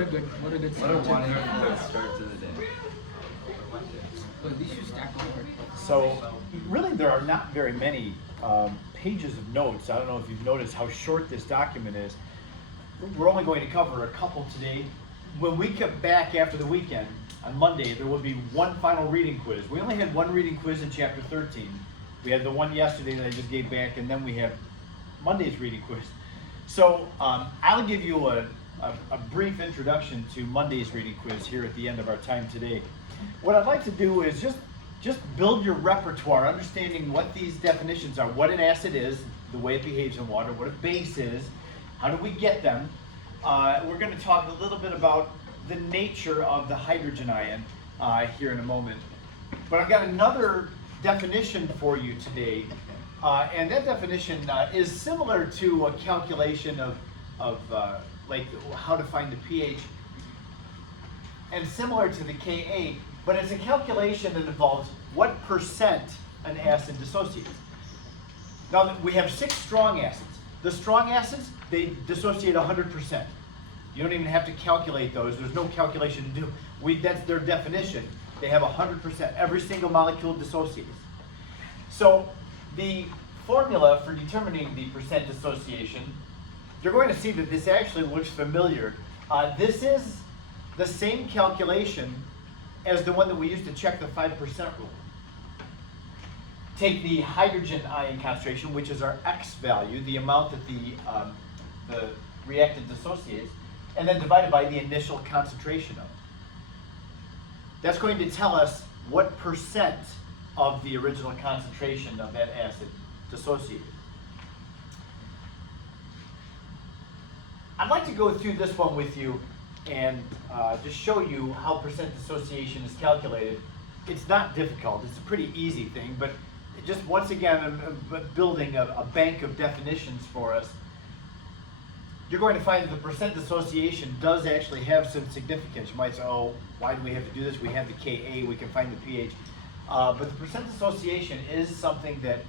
what a good What a start. wonderful start to the day. But these should stack over. So really there are not very many pages of notes. I don't know if you've noticed how short this document is. We're only going to cover a couple today. When we get back after the weekend, on Monday, there will be one final reading quiz. We only had one reading quiz in chapter 13. We had the one yesterday that I just gave back, and then we have Monday's reading quiz. So I'll give you a brief introduction to Monday's reading quiz here at the end of our time today. What I'd like to do is just build your repertoire, understanding what these definitions are, what an acid is, the way it behaves in water, what a base is, how do we get them. We're going to talk a little bit about the nature of the hydrogen ion here in a moment. But I've got another definition for you today, and that definition is similar to a calculation of like how to find the pH, and similar to the Ka, but it's a calculation that involves what percent an acid dissociates. Now we have 6 strong acids. The strong acids, they dissociate 100%. You don't even have to calculate those. There's no calculation to do. That's their definition. They have 100%. Every single molecule dissociates. So the formula for determining the percent dissociation, you're going to see that this actually looks familiar. This is the same calculation as the one that we used to check the 5% rule. Take the hydrogen ion concentration, which is our X value, the amount that the reactant dissociates, and then divide it by the initial concentration of it. That's going to tell us what percent of the original concentration of that acid dissociated. I'd like to go through this one with you and just show you how percent dissociation is calculated. It's not difficult. It's a pretty easy thing, but just once again, building a bank of definitions for us. You're going to find that the percent dissociation does actually have some significance. You might say, oh, why do we have to do this? We have the Ka, we can find the pH. But the percent dissociation is something that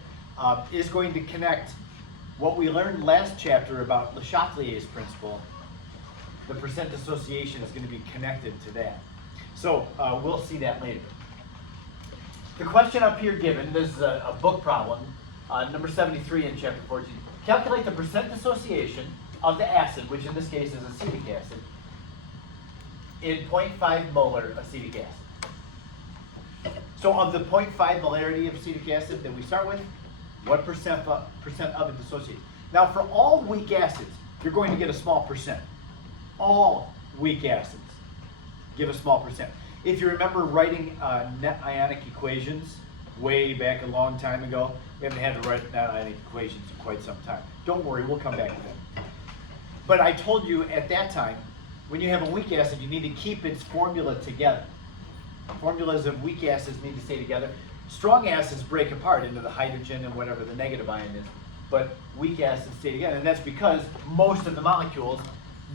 is going to connect what we learned last chapter about Le Chatelier's principle. The percent dissociation is going to be connected to that. So we'll see that later. The question up here given, this is a book problem, number 73 in chapter 14. Calculate the percent dissociation of the acid, which in this case is acetic acid, in 0.5 molar acetic acid. So of the 0.5 molarity of acetic acid that we start with, what percent of it dissociates? Now for all weak acids, you're going to get a small percent. All weak acids give a small percent. If you remember writing net ionic equations way back a long time ago, we haven't had to write net ionic equations in quite some time. Don't worry, we'll come back to them. But I told you at that time, when you have a weak acid, you need to keep its formula together. Formulas of weak acids need to stay together. Strong acids break apart into the hydrogen and whatever the negative ion is, but weak acids stay together, and that's because most of the molecules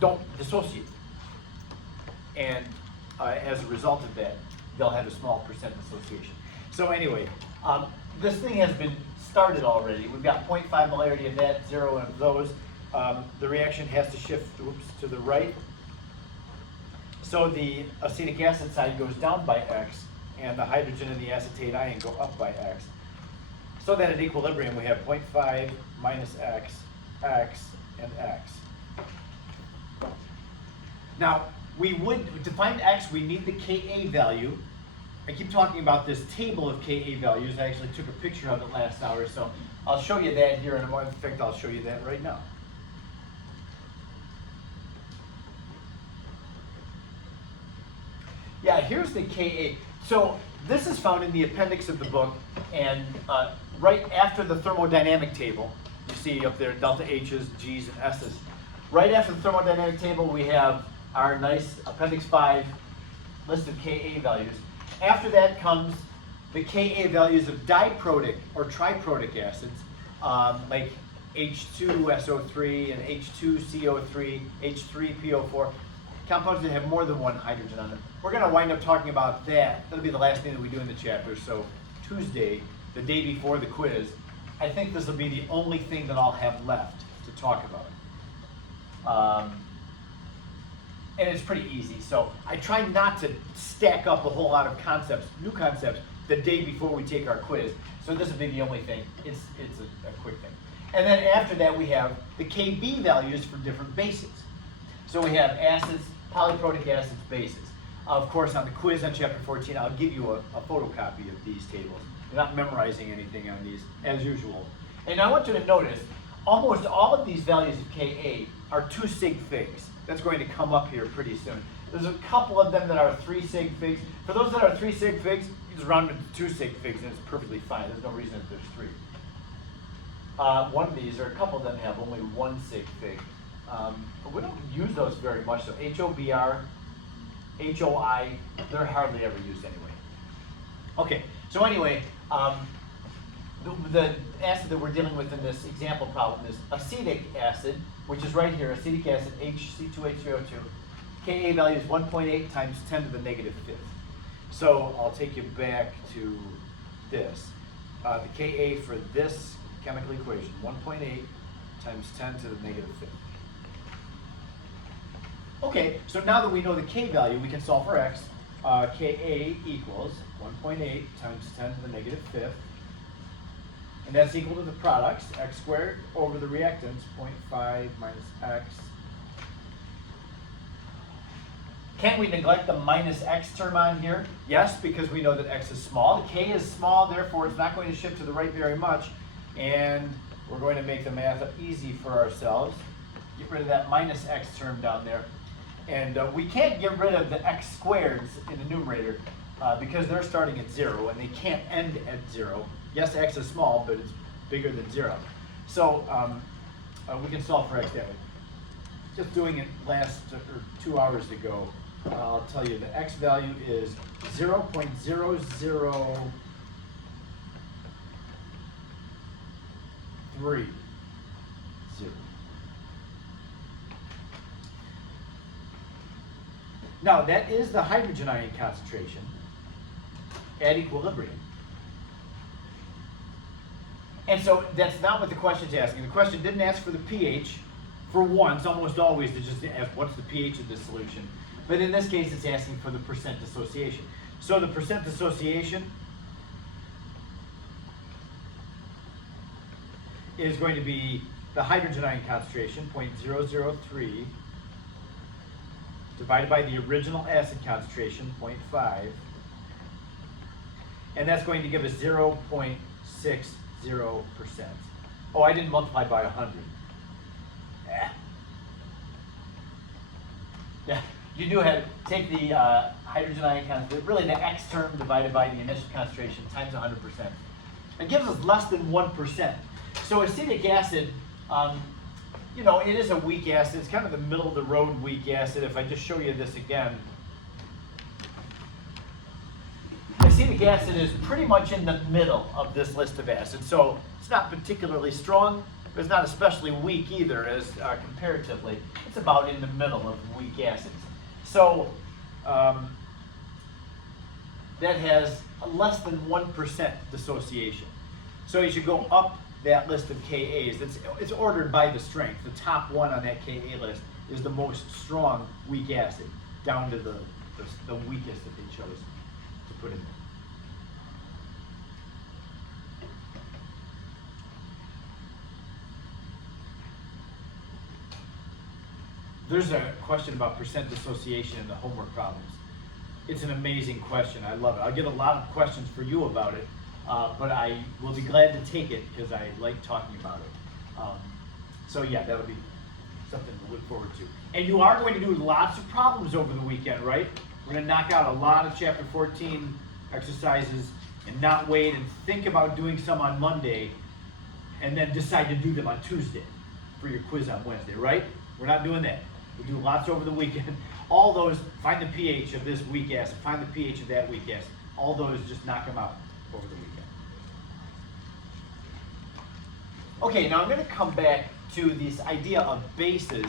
don't dissociate. And as a result of that, they'll have a small percent dissociation. So anyway, this thing has been started already. We've got 0.5 molarity of that, 0 of those. The reaction has to shift to the right. So the acetic acid side goes down by X, and the hydrogen and the acetate ion go up by X. So that at equilibrium we have 0.5 minus X, X, and X. Now, to find X, we need the Ka value. I keep talking about this table of Ka values. I actually took a picture of it last hour, so I'll show you that here in a moment. In fact, I'll show you that right now. Yeah, here's the Ka. So this is found in the appendix of the book, and right after the thermodynamic table, you see up there delta H's, G's, and S's. Right after the thermodynamic table, we have our nice appendix 5 list of Ka values. After that comes the Ka values of diprotic or triprotic acids, like H2SO3 and H2CO3, H3PO4. Compounds that have more than one hydrogen on them. We're going to wind up talking about that. That'll be the last thing that we do in the chapter. So Tuesday, the day before the quiz, I think this will be the only thing that I'll have left to talk about. and it's pretty easy. So I try not to stack up a whole lot of concepts, new concepts, the day before we take our quiz. So this will be the only thing. It's a quick thing. And then after that we have the Kb values for different bases. So we have acids, polyprotic acids, bases. Of course, on the quiz on chapter 14, I'll give you a photocopy of these tables. You're not memorizing anything on these, as usual. And I want you to notice, almost all of these values of Ka are 2 sig figs. That's going to come up here pretty soon. There's a couple of them that are 3 sig figs. For those that are 3 sig figs, you just round it to 2 sig figs and it's perfectly fine. There's no reason that there's 3. One of these, or a couple of them have only 1 sig fig. But we don't use those very much. So HOBr, HOI, they're hardly ever used anyway. Okay, so anyway, the acid that we're dealing with in this example problem is acetic acid, which is right here, acetic acid, HC2H3O2. Ka value is 1.8 times 10 to the negative 5th. So I'll take you back to this. The Ka for this chemical equation, 1.8 times 10 to the negative 5th. Okay, so now that we know the K value, we can solve for X. Ka equals 1.8 times 10 to the negative 5th. And that's equal to the products, x squared, over the reactants, 0.5 minus x. Can't we neglect the minus x term on here? Yes, because we know that x is small. The K is small, therefore it's not going to shift to the right very much. And we're going to make the math easy for ourselves. Get rid of that minus x term down there. And we can't get rid of the x squareds in the numerator because they're starting at 0 and they can't end at 0. Yes, x is small, but it's bigger than 0. So we can solve for x that way. Just doing it 2 hours ago, I'll tell you the x value is 0.0030. Now that is the hydrogen ion concentration at equilibrium. And so that's not what the question's asking. The question didn't ask for the pH. For once, almost always they just ask what's the pH of this solution. But in this case, it's asking for the percent dissociation. So the percent dissociation is going to be the hydrogen ion concentration, 0.003, divided by the original acid concentration, 0.5. And that's going to give us 0.60%. Oh, I didn't multiply by 100. Yeah, you do have, take the hydrogen ion concentration, really the X term divided by the initial concentration times 100%. It gives us less than 1%. So acetic acid, you know, it is a weak acid. It's kind of the middle of the road weak acid. If I just show you this again. Acetic acid is pretty much in the middle of this list of acids. So it's not particularly strong, but it's not especially weak either as comparatively. It's about in the middle of weak acids. So that has less than 1% dissociation. So you should go up that list of Kas. It's ordered by the strength. The top one on that Ka list is the most strong weak acid, down to the weakest that they chose to put in there. There's a question about percent dissociation in the homework problems. It's an amazing question. I love it. I'll get a lot of questions for you about it, but I will be glad to take it because I like talking about it. So yeah, that'll be something to look forward to. And you are going to do lots of problems over the weekend, right? We're going to knock out a lot of chapter 14 exercises and not wait and think about doing some on Monday and then decide to do them on Tuesday for your quiz on Wednesday, right? We're not doing that. We'll do lots over the weekend. All those, find the pH of this weak acid, find the pH of that weak acid. All those, just knock them out over the weekend. Okay, now I'm going to come back to this idea of bases,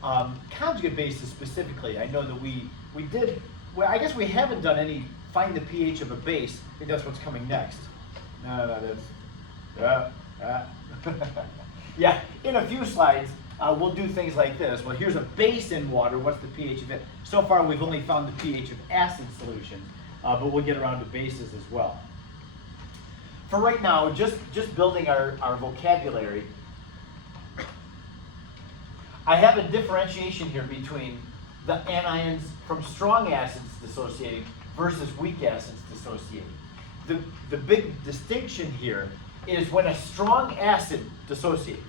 conjugate bases specifically. I know that we did, well, I guess we haven't done any find the pH of a base. I think that's what's coming next. No, that's, yeah, in a few slides, we'll do things like this. Well, here's a base in water. What's the pH of it? So far, we've only found the pH of acid solutions, but we'll get around to bases as well. For right now, just building our vocabulary, I have a differentiation here between the anions from strong acids dissociating versus weak acids dissociating. The big distinction here is when a strong acid dissociates.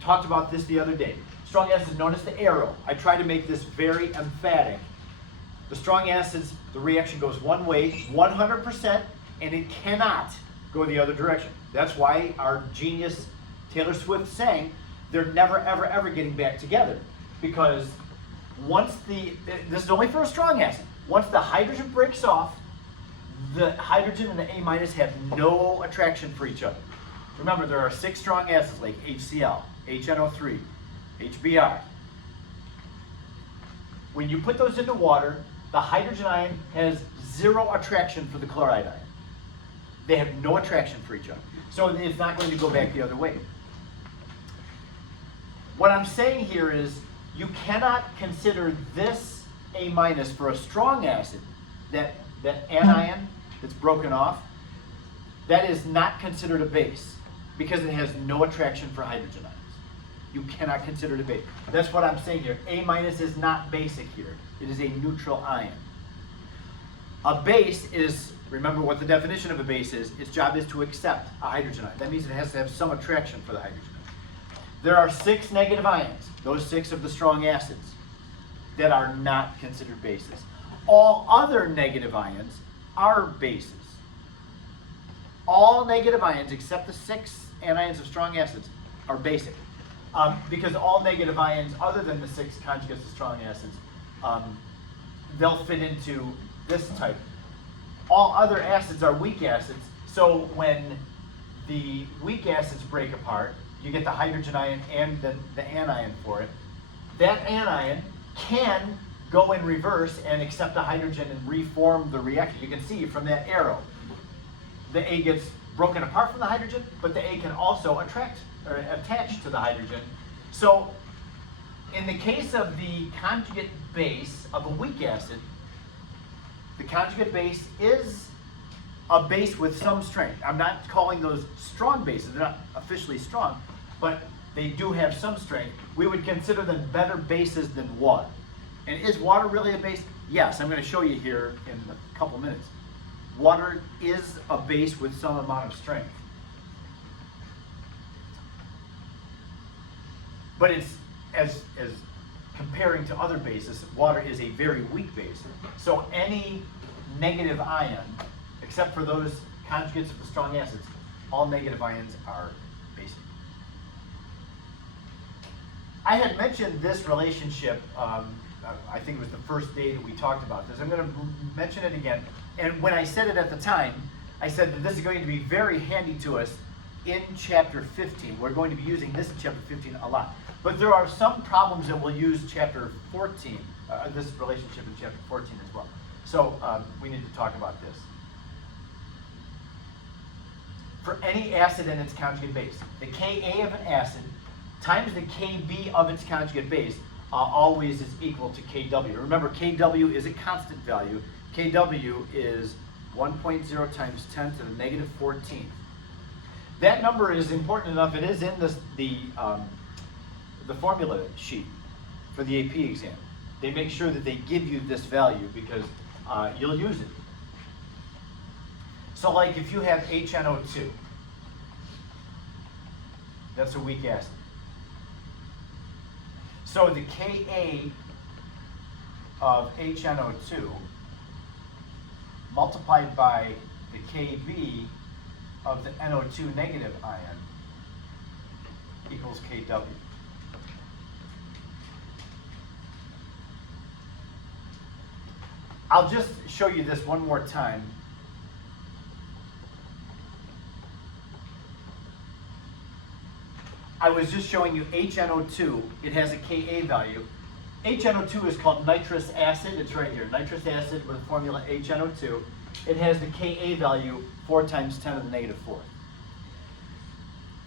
Talked about this the other day. Strong acid is known as the arrow. I try to make this very emphatic. The strong acids, the reaction goes one way, 100%, and it cannot go the other direction. That's why our genius Taylor Swift sang, they're never, ever, ever getting back together. Because once this is only for a strong acid, once the hydrogen breaks off, the hydrogen and the A minus have no attraction for each other. Remember, there are 6 strong acids like HCl, HNO3, HBr. When you put those into water, the hydrogen ion has 0 attraction for the chloride ion. They have no attraction for each other. So it's not going to go back the other way. What I'm saying here is you cannot consider this A minus for a strong acid, that anion that's broken off, that is not considered a base because it has no attraction for hydrogen ions. You cannot consider it a base. That's what I'm saying here. A minus is not basic here. It is a neutral ion. A base is, remember what the definition of a base is, its job is to accept a hydrogen ion. That means it has to have some attraction for the hydrogen ion. There are 6 negative ions, those 6 of the strong acids, that are not considered bases. All other negative ions are bases. All negative ions except the 6 anions of strong acids are basic. Because all negative ions other than the 6 conjugates of strong acids, they'll fit into this type. All other acids are weak acids, so when the weak acids break apart, you get the hydrogen ion and the anion for it. That anion can go in reverse and accept a hydrogen and reform the reaction. You can see from that arrow, the A gets broken apart from the hydrogen, but the A can also attract or attach to the hydrogen. So in the case of the conjugate base of a weak acid, the conjugate base is a base with some strength. I'm not calling those strong bases. They're not officially strong, but they do have some strength. We would consider them better bases than water. And is water really a base? Yes, I'm going to show you here in a couple minutes. Water is a base with some amount of strength. But it's, as comparing to other bases, water is a very weak base. So any negative ion, except for those conjugates of the strong acids, all negative ions are basic. I had mentioned this relationship, I think it was the first day that we talked about this. I'm going to mention it again. And when I said it at the time, I said that this is going to be very handy to us in chapter 15. We're going to be using this in chapter 15 a lot. But there are some problems that we'll use chapter 14, this relationship in chapter 14 as well. So we need to talk about this. For any acid and its conjugate base, the Ka of an acid times the Kb of its conjugate base always is equal to Kw. Remember, Kw is a constant value. Kw is 1.0 times 10 to the negative 14th. That number is important enough. It is in the formula sheet for the AP exam. They make sure that they give you this value because you'll use it. So like if you have HNO2, that's a weak acid. So the Ka of HNO2 multiplied by the Kb of the NO2 negative ion equals Kw. I'll just show you this one more time. I was just showing you HNO2. It has a Ka value. HNO2 is called nitrous acid. It's right here. Nitrous acid with the formula HNO2. It has the Ka value 4 times 10 to the negative 4th.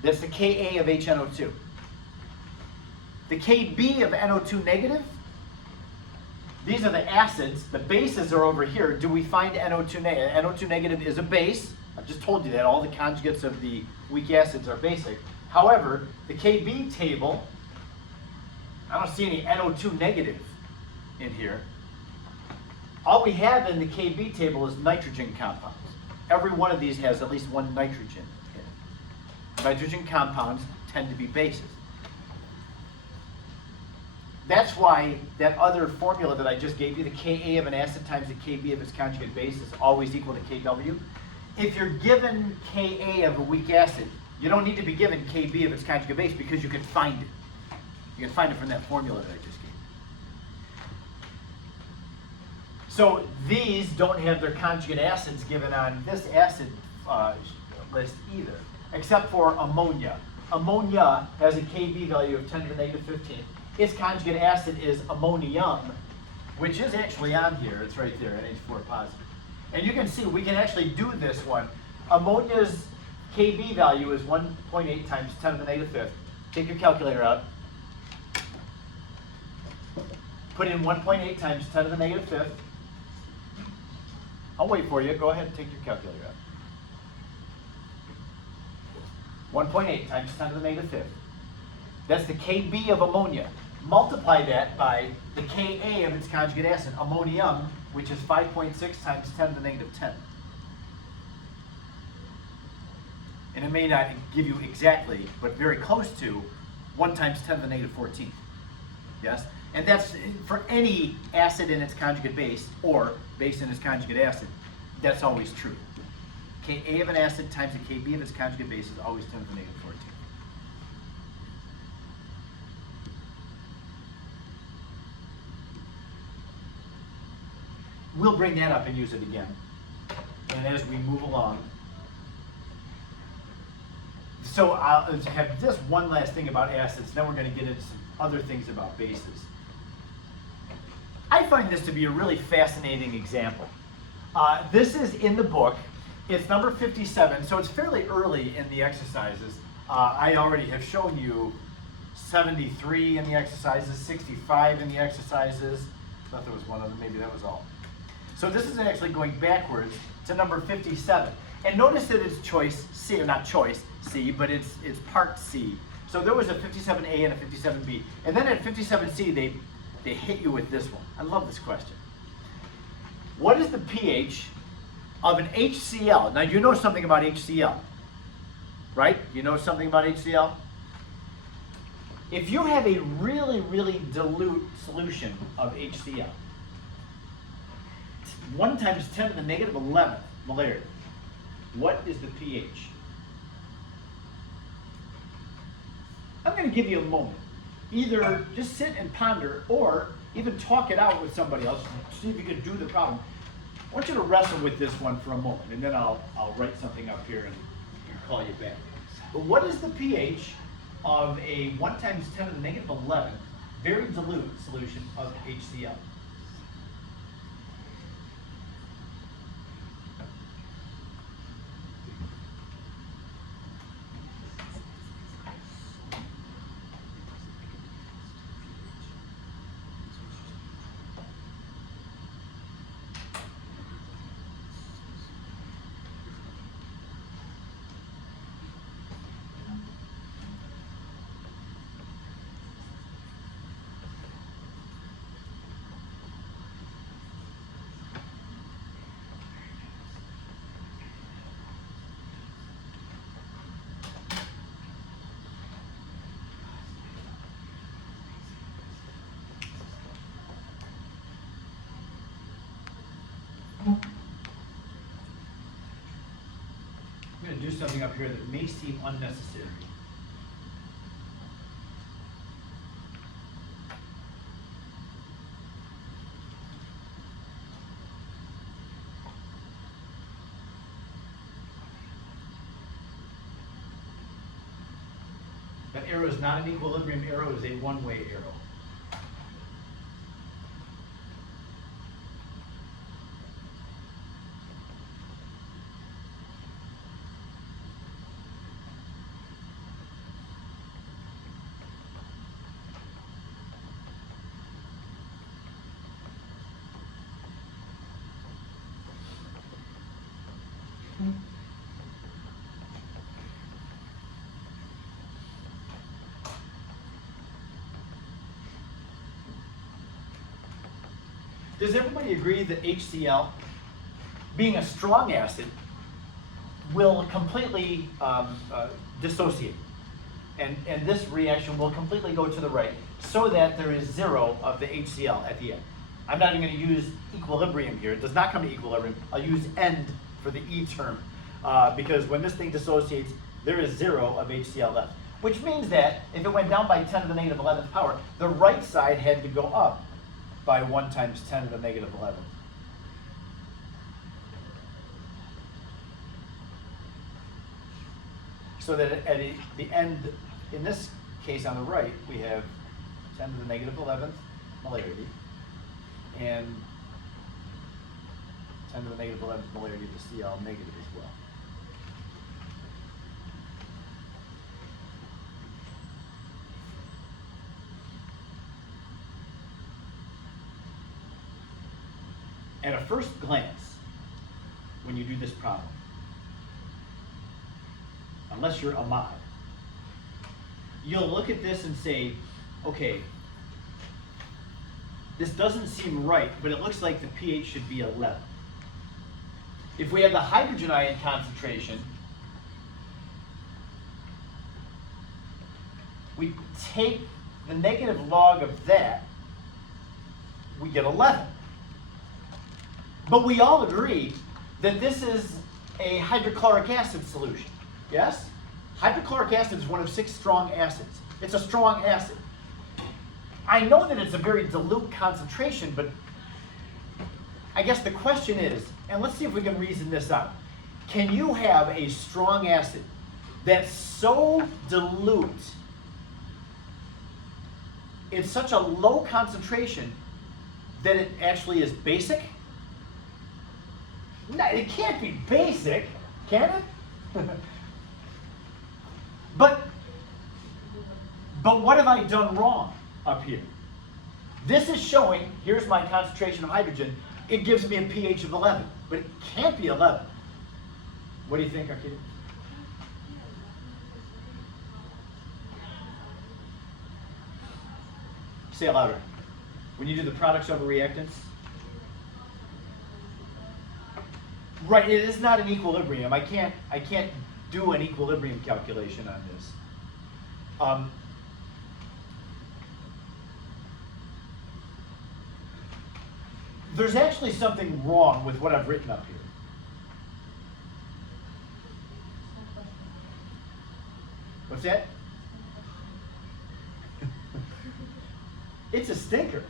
That's the Ka of HNO2. The Kb of NO2 negative, these are the acids. The bases are over here. Do we find NO2 negative? NO2 negative is a base. I've just told you that. All the conjugates of the weak acids are basic. However, the Kb table, I don't see any NO2 negative in here. All we have in the Kb table is nitrogen compounds. Every one of these has at least one nitrogen in it. Nitrogen compounds tend to be bases. That's why that other formula that I just gave you, the Ka of an acid times the Kb of its conjugate base, is always equal to Kw. If you're given Ka of a weak acid, you don't need to be given Kb of its conjugate base because you can find it. You can find it from that formula that I just gave you. So these don't have their conjugate acids given on this acid list either, except for ammonia. Ammonia has a Kb value of 10 to the negative 15. Its conjugate acid is ammonium, which is actually on here. It's right there, NH4 positive. And you can see we can actually do this one. Ammonia's Kb value is 1.8 times 10 to the negative 5th. Take your calculator out. Put in 1.8 times 10 to the negative 5th. I'll wait for you. Go ahead and take your calculator out. 1.8 times 10 to the negative 5th. That's the Kb of ammonia. Multiply that by the Ka of its conjugate acid, ammonium, which is 5.6 times 10 to the negative 10. And it may not give you exactly, but very close to 1 times 10 to the negative 14. Yes? And that's for any acid in its conjugate base, or base in its conjugate acid, that's always true. Ka of an acid times the Kb of its conjugate base is always 10 to the negative 14. We'll bring that up and use it again. And as we move along. So I'll have just one last thing about acids, then we're going to get into some other things about bases. I find this to be a really fascinating example. This is in the book. It's number 57, so it's fairly early in the exercises. I already have shown you 73 in the exercises, 65 in the exercises. I thought there was one other, maybe that was all. So this is actually going backwards to number 57. And notice that it's choice C, or not choice C, but it's part C. So there was a 57A and a 57B. And then at 57C, they hit you with this one. I love this question. What is the pH of an HCl? Now you know something about HCl, right? You know something about HCl? If you have a really, really dilute solution of HCl, 1 times 10 to the negative 11th molarity. What is the pH? I'm going to give you a moment. Either just sit and ponder, or even talk it out with somebody else, see if you can do the problem. I want you to wrestle with this one for a moment, and then I'll write something up here and call you back. But what is the pH of a 1 times 10 to the negative 11th very dilute solution of HCl? I'm going to do something up here that may seem unnecessary. That arrow is not an equilibrium arrow, it is a one-way arrow. Does everybody agree that HCl, being a strong acid, will completely dissociate? And this reaction will completely go to the right so that there is 0 of the HCl at the end. I'm not even going to use equilibrium here. It does not come to equilibrium. I'll use end for the E term because when this thing dissociates, there is 0 of HCl left. Which means that if it went down by 10 to the negative 11th power, the right side had to go up by 1 times 10 to the negative 11th. So that at the end, in this case on the right, we have 10 to the negative 11th molarity and 10 to the negative 11th molarity of the Cl negative as well. At a first glance, when you do this problem, unless you're Ahmad, you'll look at this and say, okay, this doesn't seem right, but it looks like the pH should be 11. If we have the hydrogen ion concentration, we take the negative log of that, we get 11. But we all agree that this is a hydrochloric acid solution. Yes? Hydrochloric acid is one of 6 strong acids. It's a strong acid. I know that it's a very dilute concentration, but I guess the question is, and let's see if we can reason this out. Can you have a strong acid that's so dilute, it's such a low concentration that it actually is basic? No, it can't be basic, can it? But what have I done wrong up here? This is showing, here's my concentration of hydrogen, it gives me a pH of 11, but it can't be 11. What do you think, Arkady? Say it louder. When you do the products over reactants? Right, it is not an equilibrium. I can't do an equilibrium calculation on this. There's actually something wrong with what I've written up here. What's that? It's a stinker.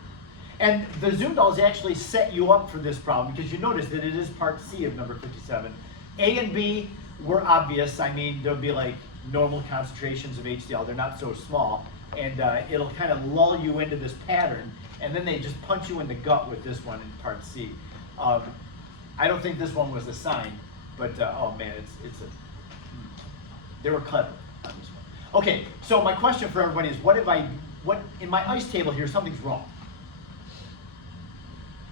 And the Zundals actually set you up for this problem because you notice that it is part C of number 57. A and B were obvious. I mean, there'll be like normal concentrations of HCl. They're not so small. And it'll kind of lull you into this pattern. And then they just punch you in the gut with this one in part C. I don't think this one was assigned, but oh man, they were clever on this one. Okay, so my question for everybody is, what in my ice table here, something's wrong.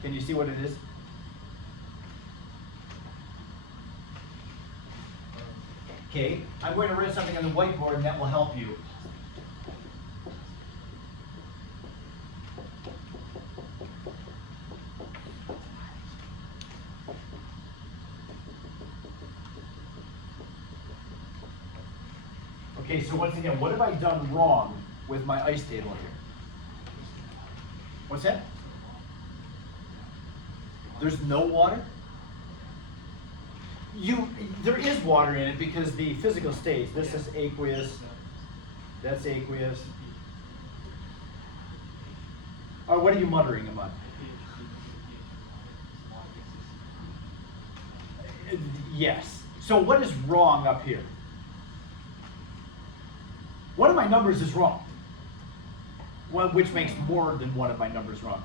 Can you see what it is? Okay, I'm going to write something on the whiteboard and that will help you. Okay, so once again, what have I done wrong with my ice table here? What's that? There's no water? There is water in it because the physical states. This is aqueous. That's aqueous. Or what are you muttering about? Yes. So what is wrong up here? One of my numbers is wrong. Well, which makes more than one of my numbers wrong.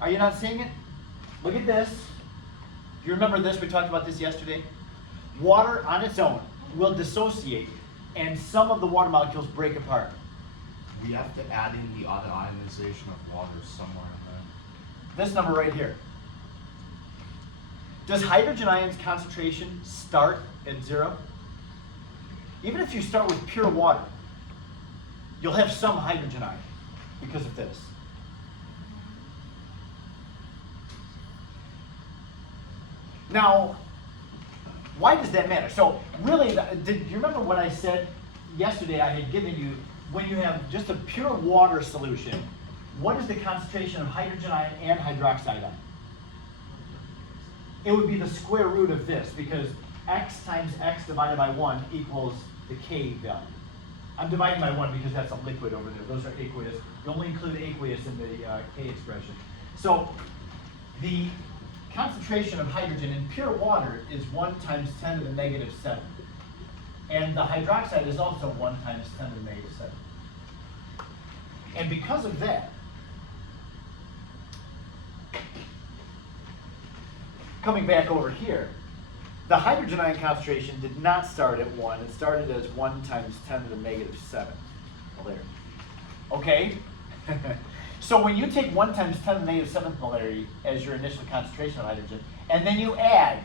Are you not seeing it? Look at this. Do you remember this? We talked about this yesterday. Water on its own will dissociate, and some of the water molecules break apart. We have to add in the other ionization of water somewhere in there. This number right here. Does hydrogen ions concentration start at 0? Even if you start with pure water, you'll have some hydrogen ion because of this. Now, why does that matter? So really, do you remember what I said yesterday? I had given you, when you have just a pure water solution, what is the concentration of hydrogen ion and hydroxide ion? It would be the square root of this, because x times x divided by 1 equals the K value. I'm dividing by 1 because that's a liquid over there. Those are aqueous. You only include aqueous in the K expression. So the concentration of hydrogen in pure water is 1 times 10 to the negative 7. And the hydroxide is also 1 times 10 to the negative 7. And because of that, coming back over here, the hydrogen ion concentration did not start at 1. It started as 1 times 10 to the negative 7. Molarity. Okay? So when you take 1 times 10 to the negative 7th molarity as your initial concentration of hydrogen, and then you add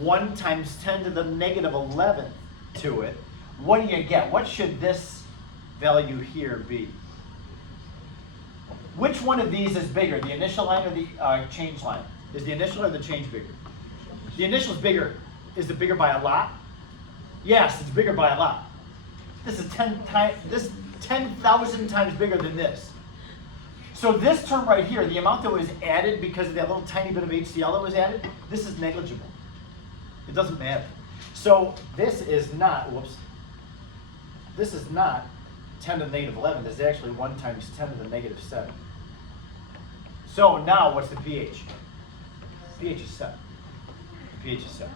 1 times 10 to the negative 11th to it, what do you get? What should this value here be? Which one of these is bigger, the initial line or the change line? Is the initial or the change bigger? The initial is bigger. Is it bigger by a lot? Yes, it's bigger by a lot. This is 10,000 times bigger than this. So this term right here, the amount that was added because of that little tiny bit of HCl that was added, this is negligible. It doesn't matter. So this is not, whoops, this is not 10 to the negative 11. This is actually 1 times 10 to the negative 7. So now what's the pH? pH is 7. The pH is 7.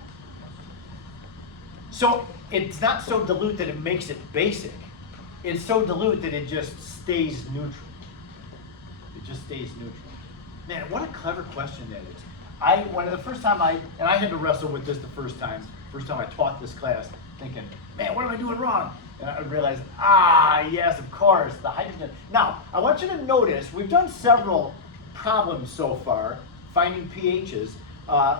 So it's not so dilute that it makes it basic. It's so dilute that it just stays neutral. It just stays neutral. Man, what a clever question that is. I had to wrestle with this the first time I taught this class, thinking, man, what am I doing wrong? And I realized, yes, of course, the hydrogen. Now, I want you to notice, we've done several problems so far, finding pHs.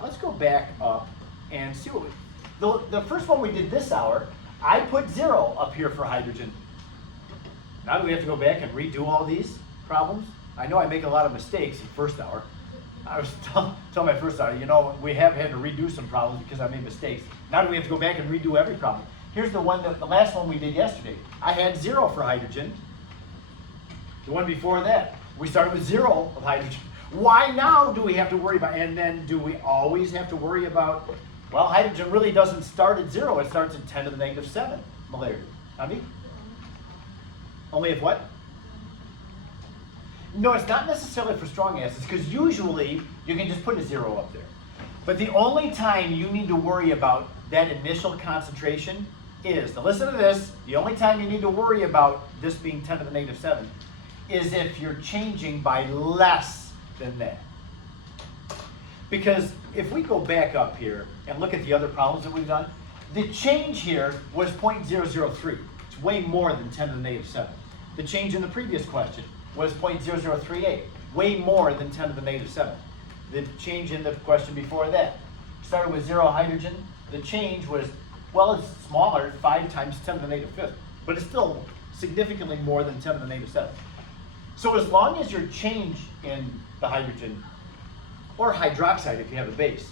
Let's go back up and see what the first one we did this hour, I put 0 up here for hydrogen. Now do we have to go back and redo all these problems? I know I make a lot of mistakes in first hour. I was telling my first hour, we have had to redo some problems because I made mistakes. Now do we have to go back and redo every problem? Here's the last one we did yesterday. I had 0 for hydrogen. The one before that, we started with 0 of hydrogen. Why now do we have to worry about, and then do we always have to worry about, well, hydrogen really doesn't start at 0, it starts at 10 to the negative 7 molarity. Only if what? No, it's not necessarily for strong acids, because usually you can just put a 0 up there. But the only time you need to worry about that initial concentration is, now listen to this, the only time you need to worry about this being 10 to the negative 7 is if you're changing by less than that. Because if we go back up here and look at the other problems that we've done, the change here was 0.003. It's way more than 10 to the negative 7. The change in the previous question was 0.0038, way more than 10 to the negative 7. The change in the question before that started with 0 hydrogen. The change was, well, it's smaller, 5 times 10 to the negative 5th, but it's still significantly more than 10 to the negative 7. So as long as your change in the hydrogen, or hydroxide if you have a base,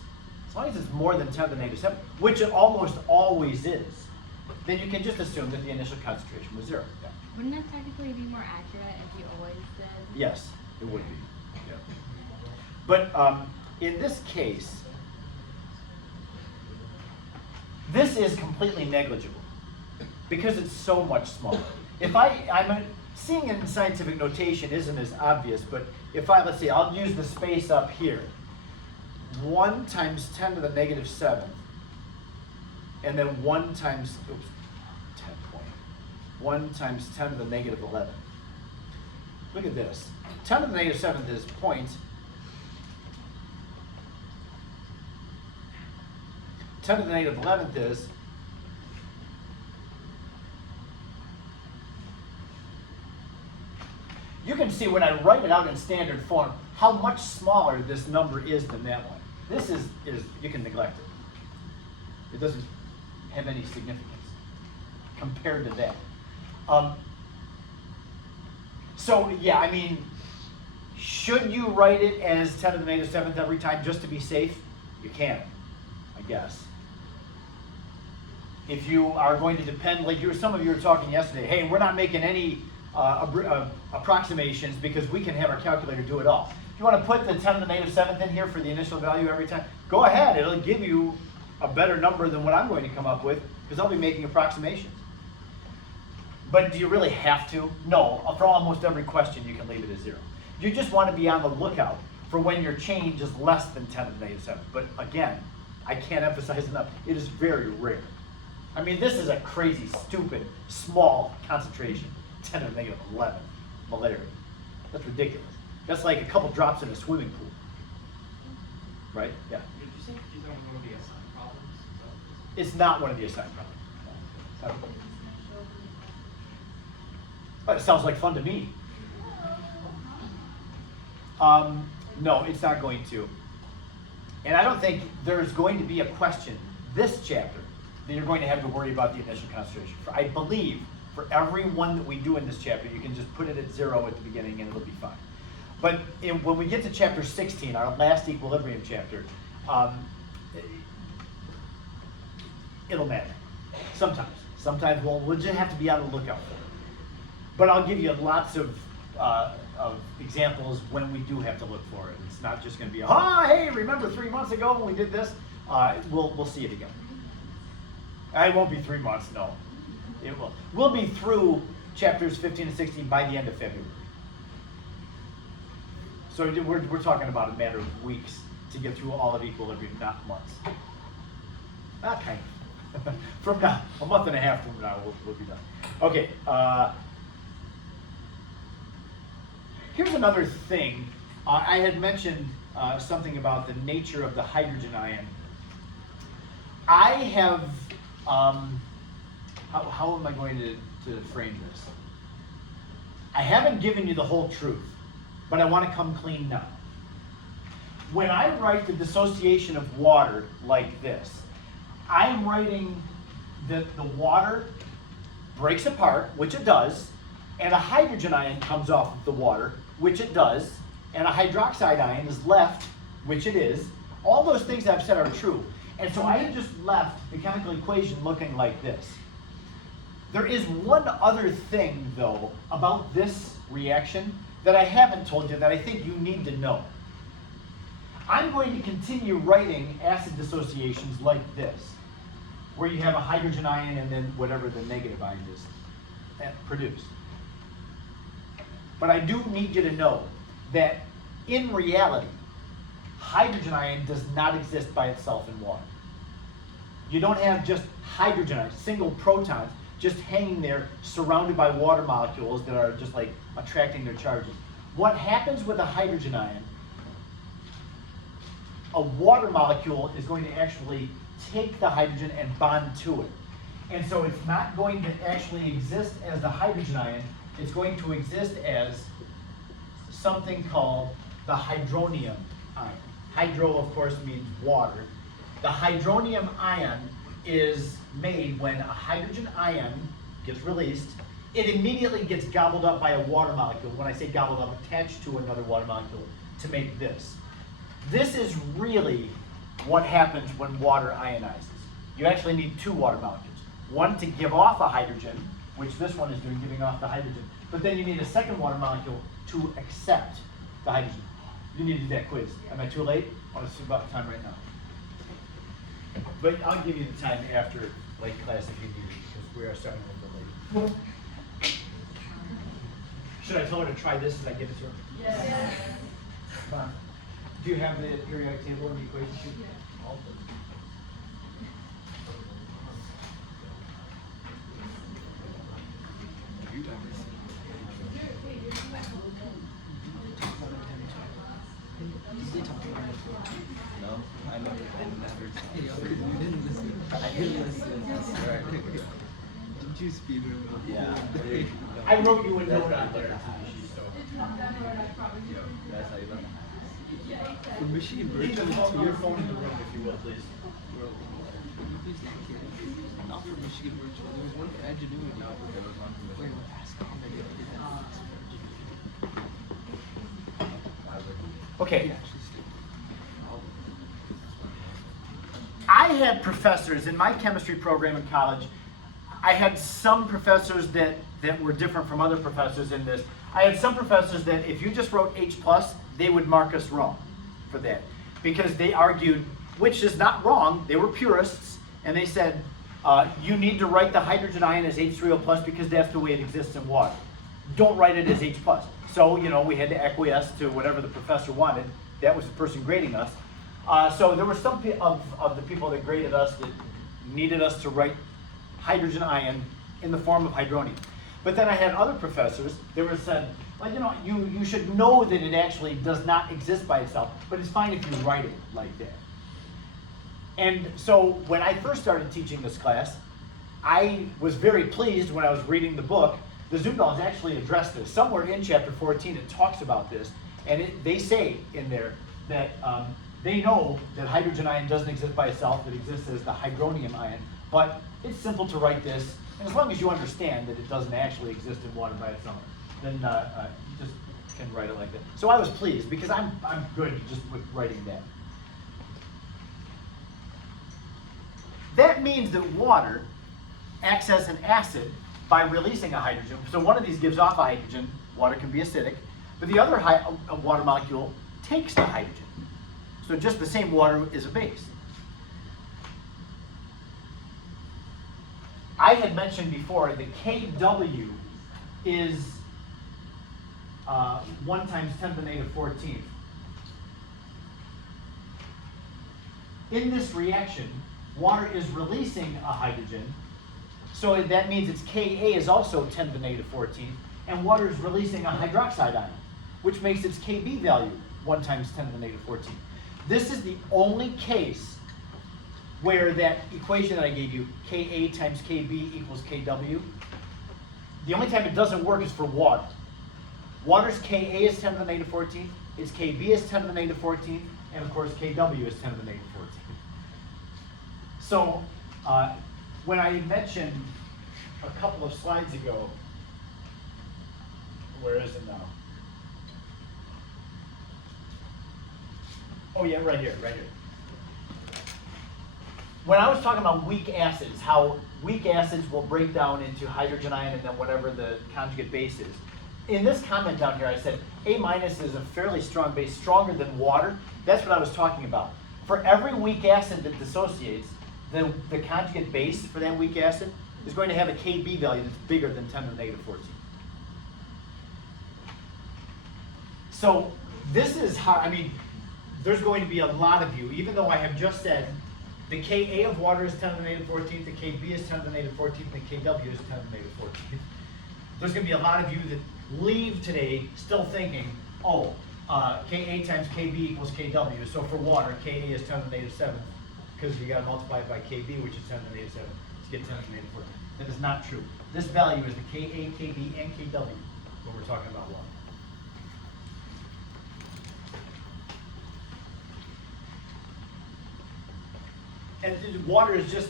as long as it's more than 10 to the negative 7, which it almost always is, then you can just assume that the initial concentration was 0. Yeah. Wouldn't that technically be more accurate if you always did? Yes, it would be. Yeah. But in this case, this is completely negligible because it's so much smaller. If seeing it in scientific notation isn't as obvious, but let's see, I'll use the space up here. 1 times 10 to the negative 7, and then 1 times, 1 times 10 to the negative 11. Look at this. 10 to the negative 7th is point. 10 to the negative 11th is you can see when I write it out in standard form how much smaller this number is than that one. This is you can neglect it. It doesn't have any significance compared to that. So yeah, should you write it as 10 to the negative 7th every time just to be safe? You can. I guess. If you are going to depend, like some of you were talking yesterday, hey, we're not making any approximations because we can have our calculator do it all. If you want to put the 10 to the negative 7th in here for the initial value every time, go ahead. It'll give you a better number than what I'm going to come up with because I'll be making approximations. But do you really have to? No. For almost every question, you can leave it at 0. You just want to be on the lookout for when your change is less than 10 to the negative 7th. But again, I can't emphasize enough, it is very rare. I mean, this is a crazy, stupid, small concentration. 10 to the negative 11 malaria. That's ridiculous. That's like a couple drops in a swimming pool. Right? Yeah. Did you say these are one of the assigned problems? It's not one of the assigned problems. No. But it sounds like fun to me. No, it's not going to. And I don't think there's going to be a question this chapter that you're going to have to worry about the initial concentration. I believe for every one that we do in this chapter, you can just put it at 0 at the beginning and it'll be fine. But when we get to chapter 16, our last equilibrium chapter, it'll matter. Sometimes. Sometimes we'll just have to be on the lookout for it. But I'll give you lots of examples when we do have to look for it. It's not just going to be, hey, remember 3 months ago when we did this? We'll see it again. It won't be 3 months, no. It will. We'll be through chapters 15 and 16 by the end of February. So we're talking about a matter of weeks to get through all of equilibrium, not months. Not kind of. From now, a month and a half from now, we'll be done. Okay. Here's another thing. I had mentioned something about the nature of the hydrogen ion. I have, how am I going to frame this? I haven't given you the whole truth, but I want to come clean now. When I write the dissociation of water like this, I am writing that the water breaks apart, which it does, and a hydrogen ion comes off of the water, which it does, and a hydroxide ion is left, which it is. All those things I've said are true. And so I have just left the chemical equation looking like this. There is one other thing, though, about this reaction that I haven't told you that I think you need to know. I'm going to continue writing acid dissociations like this, where you have a hydrogen ion and then whatever the negative ion is produced. But I do need you to know that in reality, hydrogen ion does not exist by itself in water. You don't have just hydrogen ions, single protons, just hanging there surrounded by water molecules that are just like attracting their charges. What happens with a hydrogen ion, a water molecule is going to actually take the hydrogen and bond to it. And so it's not going to actually exist as the hydrogen ion, it's going to exist as something called the hydronium ion. Hydro, of course, means water. The hydronium ion is made when a hydrogen ion gets released. It immediately gets gobbled up by a water molecule. When I say gobbled up, attached to another water molecule to make this. This is really what happens when water ionizes. You actually need two water molecules. One to give off a hydrogen, which this one is doing, giving off the hydrogen. But then you need a second water molecule to accept the hydrogen. You need to do that quiz. Am I too late? I want to see about the time right now. But I'll give you the time after late class if you need it, because we are starting a little bit late. Should I tell her to try this as I give it to her? Yes. Come on. Do you have the periodic table and the equation sheet? All of them. No, I never. You didn't listen. I didn't listen. I swear. Did you speed run? Yeah. I wrote you a note on there. That's how you learn. The machine Leave virtual your phone in the room if you will, please. Can you please not kid? Not for Michigan virtual. There was one for Ingenuity. There was one for Wait, what? Ask how many of did that. Okay. Actually, stick. I I had professors in my chemistry program in college. I had some professors that were different from other professors in this. I had some professors that if you just wrote H+, they would mark us wrong for that. Because they argued, which is not wrong, they were purists, and they said, you need to write the hydrogen ion as H3O+ because that's the way it exists in water. Don't write it as H+. So, you know, we had to acquiesce to whatever the professor wanted. That was the person grading us. So there were some of the people that graded us that needed us to write hydrogen ion in the form of hydronium. But then I had other professors that were said, well, you know, you should know that it actually does not exist by itself, but it's fine if you write it like that. And so when I first started teaching this class, I was very pleased when I was reading the book. The Zundals actually address this. Somewhere in chapter 14 it talks about this, and they say in there that they know that hydrogen ion doesn't exist by itself, it exists as the hydronium ion, but it's simple to write this, and as long as you understand that it doesn't actually exist in water by itself, then you just can write it like that. So I was pleased because I'm good just with writing that. That means that water acts as an acid by releasing a hydrogen. So one of these gives off a hydrogen, water can be acidic, but the other water molecule takes the hydrogen. So just the same water is a base. I had mentioned before that Kw is 1 times 10 to the negative 14th. In this reaction, water is releasing a hydrogen, so that means its Ka is also 10 to the negative 14th, and water is releasing a hydroxide ion, which makes its Kb value 1 times 10 to the negative 14th. This is the only case where that equation that I gave you, Ka times Kb equals Kw, the only time it doesn't work is for water. Water's Ka is 10 to the negative 14th, its Kb is 10 to the negative 14th, and of course Kw is 10 to the negative 14th. So when I mentioned a couple of slides ago, where is it now? Oh yeah, right here, right here. When I was talking about weak acids, how weak acids will break down into hydrogen ion and then whatever the conjugate base is. In this comment down here, I said A- is a fairly strong base, stronger than water. That's what I was talking about. For every weak acid that dissociates, the conjugate base for that weak acid is going to have a Kb value that's bigger than 10 to the negative 14. So this is how, I mean, there's going to be a lot of you, even though I have just said the Ka of water is 10 to the negative 14th, the Kb is 10 to the negative 14th, and the Kw is 10 to the negative 14th. There's going to be a lot of you that leave today still thinking, oh, Ka times Kb equals Kw, so for water, Ka is 10 to the negative 7th, because you got to multiply it by Kb, which is 10 to the negative 7, to get 10 to the negative 14. That is not true. This value is the Ka, Kb, and Kw when we're talking about water. And water is just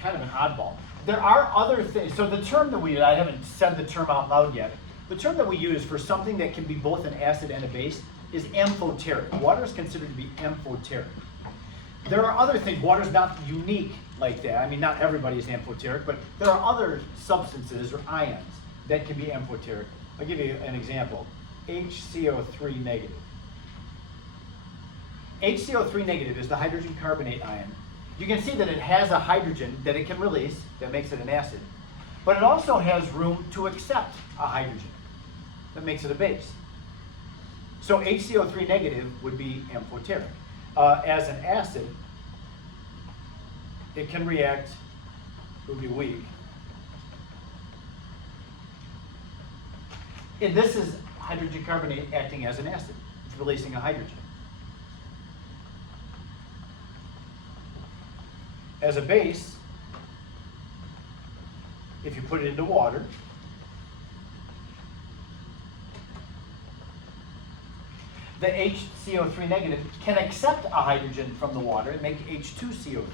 kind of an oddball. There are other things. So the term that we use, I haven't said the term out loud yet. The term that we use for something that can be both an acid and a base is amphoteric. Water is considered to be amphoteric. There are other things. Water is not unique like that. I mean, not everybody is amphoteric, but there are other substances or ions that can be amphoteric. I'll give you an example. HCO3 negative. HCO3 negative is the hydrogen carbonate ion. You can see that it has a hydrogen that it can release, that makes it an acid. But it also has room to accept a hydrogen. That makes it a base. So HCO3 negative would be amphoteric. As an acid, it can react, it would be weak. And this is hydrogen carbonate acting as an acid. It's releasing a hydrogen. As a base, if you put it into water, the HCO3 negative can accept a hydrogen from the water and make H2CO3.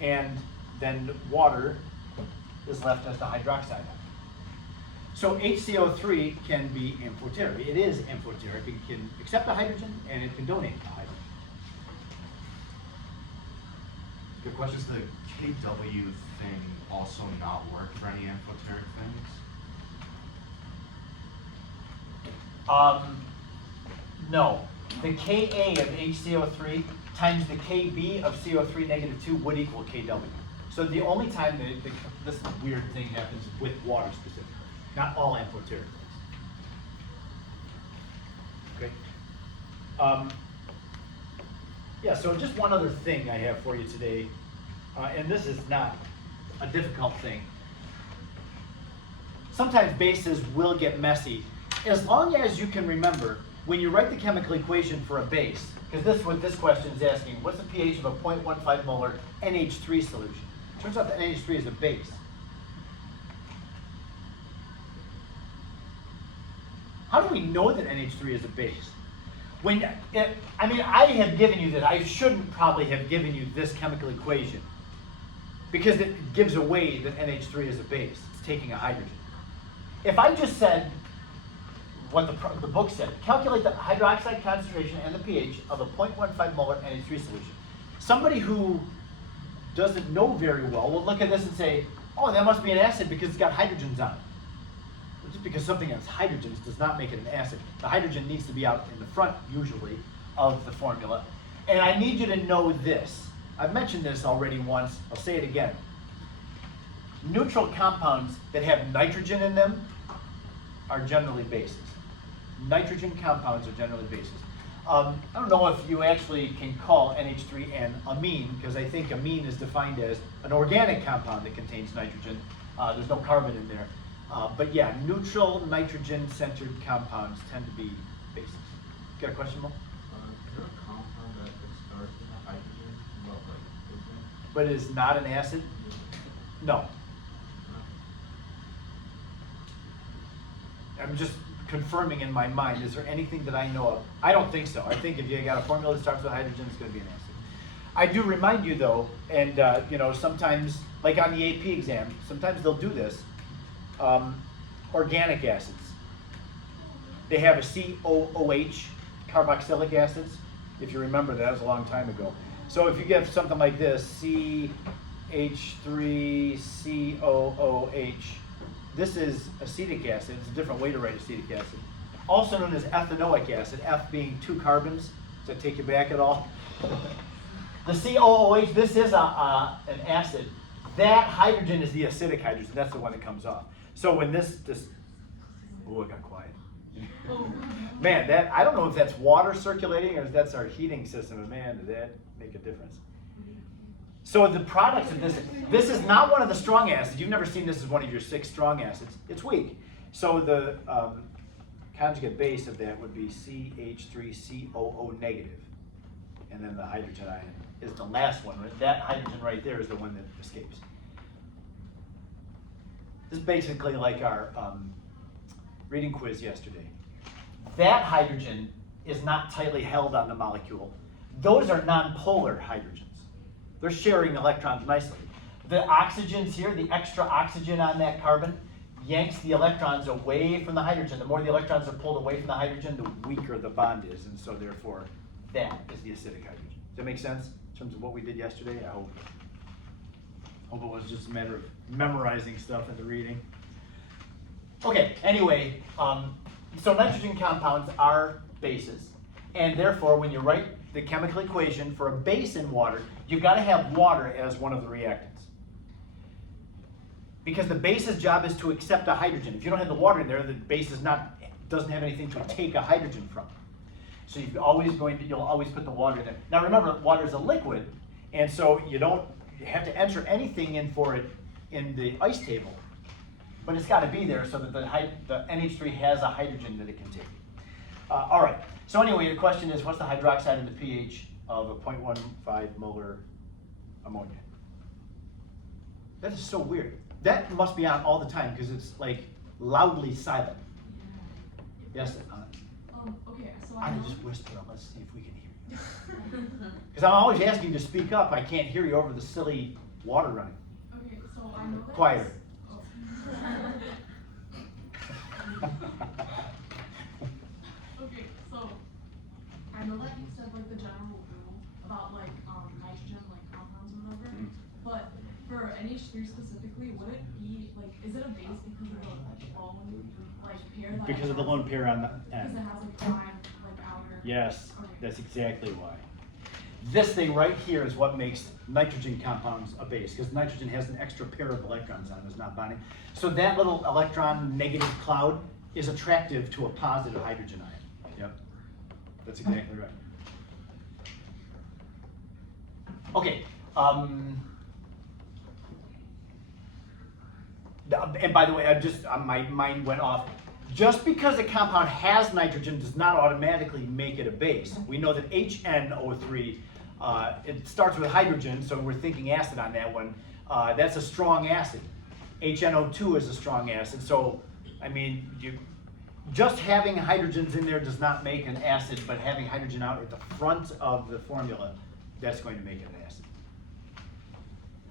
And then water is left as the hydroxide ion. So HCO3 can be amphoteric. It is amphoteric. It can accept a hydrogen and it can donate a hydrogen. Good question. Does the KW thing also not work for any amphoteric things? No. The Ka of HCO3 times the Kb of CO3 -2 would equal Kw. So the only time that this weird thing happens with water specifically, not all amphoteric things. Okay. Yeah, so just one other thing I have for you today, and this is not a difficult thing. Sometimes bases will get messy. As long as you can remember, when you write the chemical equation for a base, because this is what this question is asking, what's the pH of a 0.15 molar NH3 solution? Turns out that NH3 is a base. How do we know that NH3 is a base? I mean, I have given you that. I shouldn't probably have given you this chemical equation because it gives away that NH3 is a base. It's taking a hydrogen. If I just said what the book said, calculate the hydroxide concentration and the pH of a 0.15 molar NH3 solution. Somebody who doesn't know very well will look at this and say, oh, that must be an acid because it's got hydrogens on it. Just because something has hydrogens does not make it an acid. The hydrogen needs to be out in the front, usually, of the formula. And I need you to know this. I've mentioned this already once. I'll say it again. Neutral compounds that have nitrogen in them are generally bases. Nitrogen compounds are generally bases. I don't know if you actually can call NH3 an amine, because I think amine is defined as an organic compound that contains nitrogen. There's no carbon in there. But yeah, neutral nitrogen-centered compounds tend to be bases. Got a question, Mo? Is there a compound that starts with a hydrogen, But is not an acid? No. I'm just confirming in my mind, is there anything that I know of? I don't think so. I think if you got a formula that starts with hydrogen, it's going to be an acid. I do remind you though, and you know, sometimes, like on the AP exam, sometimes they'll do this. Organic acids. They have a COOH, carboxylic acids. If you remember, that was a long time ago. So if you get something like this, CH3COOH, this is acetic acid. It's a different way to write acetic acid. Also known as ethanoic acid, F being 2 carbons. Does that take you back at all? The COOH, this is an acid. That hydrogen is the acidic hydrogen. That's the one that comes off. So when this oh, it got quiet. Man, I don't know if that's water circulating or if that's our heating system, but man, did that make a difference. So the products of this is not one of the strong acids. You've never seen this as one of your 6 strong acids. It's weak. So the conjugate base of that would be CH3COO negative. And then the hydrogen ion is the last one. That hydrogen right there is the one that escapes. This is basically like our reading quiz yesterday. That hydrogen is not tightly held on the molecule. Those are nonpolar hydrogens. They're sharing electrons nicely. The oxygens here, the extra oxygen on that carbon, yanks the electrons away from the hydrogen. The more the electrons are pulled away from the hydrogen, the weaker the bond is, and so therefore that is the acidic hydrogen. Does that make sense in terms of what we did yesterday? I hope it was just a matter of memorizing stuff and the reading. Okay, anyway, so nitrogen compounds are bases, and therefore when you write the chemical equation for a base in water, you've got to have water as one of the reactants. Because the base's job is to accept a hydrogen. If you don't have the water in there, the base doesn't have anything to take a hydrogen from. So you'll always put the water in there. Now remember, water is a liquid, and so you have to enter anything in for it in the ice table, but it's got to be there so that the NH3 has a hydrogen that it can take. All right, so anyway, the question is, what's the hydroxide and the pH of a 0.15 molar ammonia? That is so weird. That must be on all the time because it's like loudly silent. Yes, Okay, so I I know. just whisper. Let's see if we can hear you. Because I'm always asking you to speak up. I can't hear you over the silly water running. Okay, so I know that. Quieter. Oh. Okay, so I know that you said like the general rule about like nitrogen, like compounds and whatever. Mm. But for NH3 specifically, would it be like, is it a base because of the lone like pair that Because it of the has? lone pair on the Because end. it has like 5 like outer. Yes, Okay. that's exactly why. This thing right here is what makes nitrogen compounds a base, because nitrogen has an extra pair of electrons on it, it's not bonding. So that little electron negative cloud is attractive to a positive hydrogen ion. Yep, that's exactly right. Okay. And by the way, my mind went off. Just because a compound has nitrogen does not automatically make it a base. We know that HNO3, it starts with hydrogen, so we're thinking acid on that one. That's a strong acid. HNO2 is a strong acid. So, I mean, just having hydrogens in there does not make an acid, but having hydrogen out at the front of the formula, that's going to make it an acid.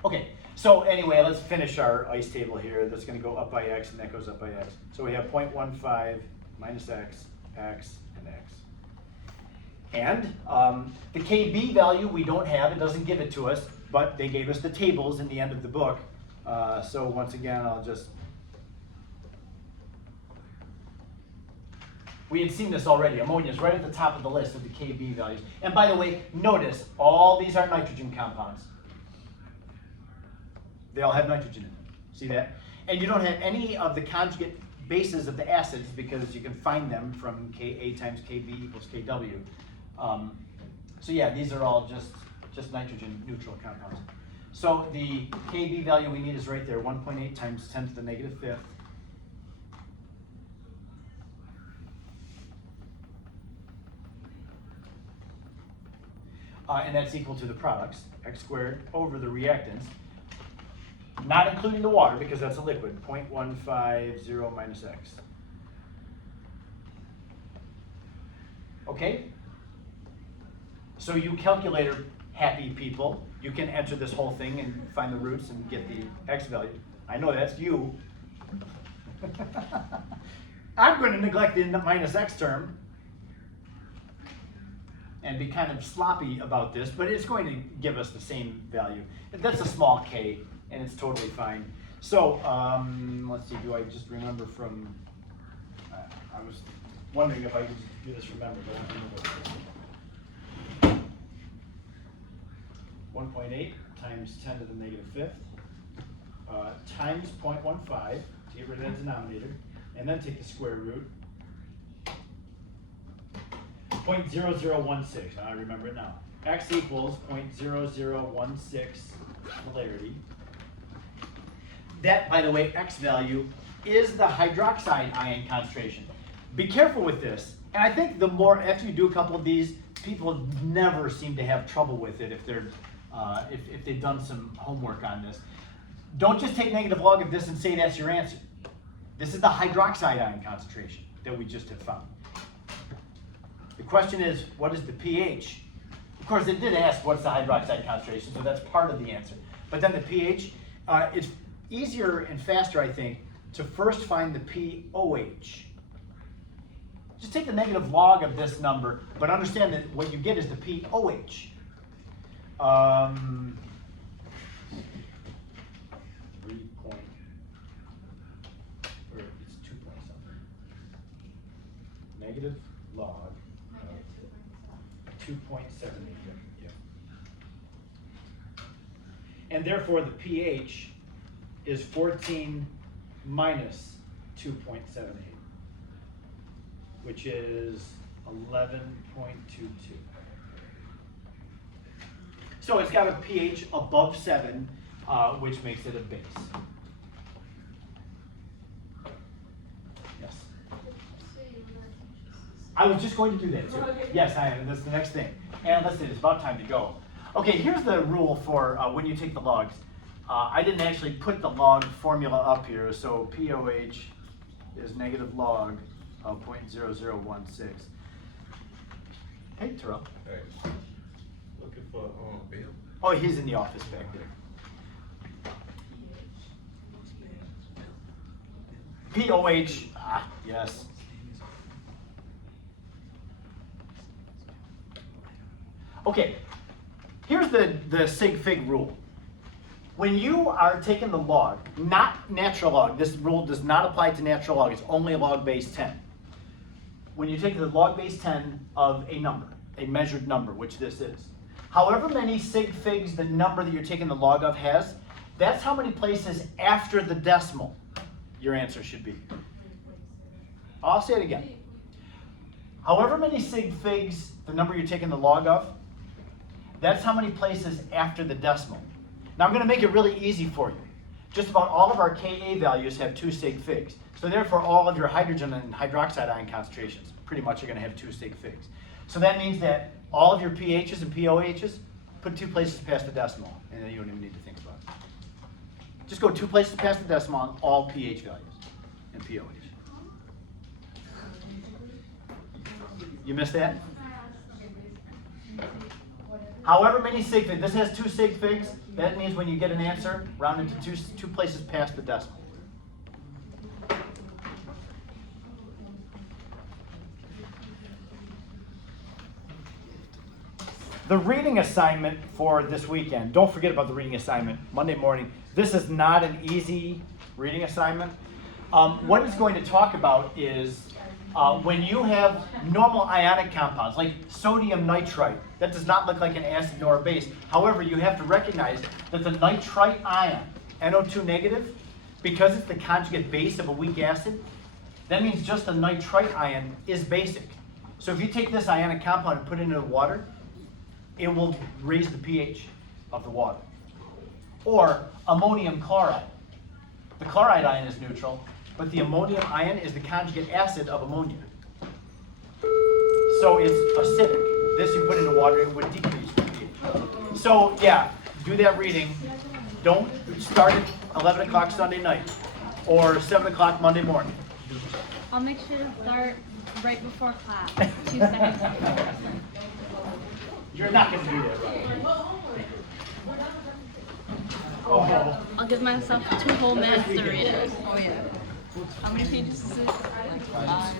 Okay, so anyway, let's finish our ice table here. That's going to go up by x, and that goes up by x. So we have 0.15 minus x, x, and x. And the KB value we don't have, it doesn't give it to us, but they gave us the tables in the end of the book. So once again, I'll just... We had seen this already. Ammonia is right at the top of the list of the KB values. And by the way, notice all these are nitrogen compounds. They all have nitrogen in them. See that? And you don't have any of the conjugate bases of the acids because you can find them from Ka times Kb equals Kw. So yeah, these are all just nitrogen neutral compounds. So the Kb value we need is right there, 1.8 times 10 to the negative fifth. And that's equal to the products, x squared over the reactants, not including the water because that's a liquid, 0.150 minus x. Okay? So you calculator happy people, you can enter this whole thing and find the roots and get the x value. I know that's you. I'm going to neglect the minus x term and be kind of sloppy about this, but it's going to give us the same value. That's a small k, and it's totally fine. So, let's see, do I just remember from, I was wondering if I could do this remember, but I don't remember. 1.8 times 10 to the negative fifth, times 0.15 to get rid of that denominator, and then take the square root. 0.0016, I remember it now. X equals 0.0016 molarity. That, by the way, X value is the hydroxide ion concentration. Be careful with this. And I think the more, after you do a couple of these, people never seem to have trouble with it if they're, if they've done some homework on this. Don't just take negative log of this and say that's your answer. This is the hydroxide ion concentration that we just have found. The question is, what is the pH? Of course, it did ask what's the hydroxide concentration, so that's part of the answer. But then the pH, it's easier and faster, I think, to first find the pOH. Just take the negative log of this number, but understand that what you get is the pOH. 3 point, or it's 2 point something. Negative log of 2.78. Yeah. And therefore the pH is 14 minus 2.78, which is 11.22. So it's got a pH above 7, which makes it a base. Yes? I was just going to do that too. Okay. Yes, I am. That's the next thing. And listen, it's about time to go. Okay, here's the rule for when you take the logs. I didn't actually put the log formula up here, so pOH is negative log of 0.0016. Hey, Terrell. Hey, looking for Bill. Oh, he's in the office back there. pOH, yes. Okay, here's the sig fig rule. When you are taking the log, not natural log, this rule does not apply to natural log, it's only log base 10. When you take the log base 10 of a number, a measured number, which this is, however many sig figs the number that you're taking the log of has, that's how many places after the decimal your answer should be. I'll say it again. However many sig figs the number you're taking the log of, that's how many places after the decimal. Now I'm going to make it really easy for you. Just about all of our Ka values have 2 sig figs. So therefore all of your hydrogen and hydroxide ion concentrations pretty much are going to have 2 sig figs. So that means that all of your pHs and pOHs, put 2 places past the decimal, and then you don't even need to think about it. Just go 2 places past the decimal on all pH values and pOH. You missed that? However many sig figs, this has 2 sig figs, that means when you get an answer, round it to two places past the decimal. The reading assignment for this weekend, don't forget about the reading assignment, Monday morning. This is not an easy reading assignment. What it's going to talk about is when you have normal ionic compounds, like sodium nitrite, that does not look like an acid nor a base. However, you have to recognize that the nitrite ion, NO2 negative, because it's the conjugate base of a weak acid, that means just the nitrite ion is basic. So if you take this ionic compound and put it into the water, it will raise the pH of the water. Or ammonium chloride. The chloride ion is neutral, but the ammonium ion is the conjugate acid of ammonia. So it's acidic. This you put into water, it would decrease the pH. So yeah, do that reading. Don't start at 11 o'clock Sunday night or 7 o'clock Monday morning. I'll make sure to start right before class, 2 seconds before. You're not going to do that, right? Oh. I'll give myself 2 whole minutes to read it. Oh yeah. How many pages is it? Like 5.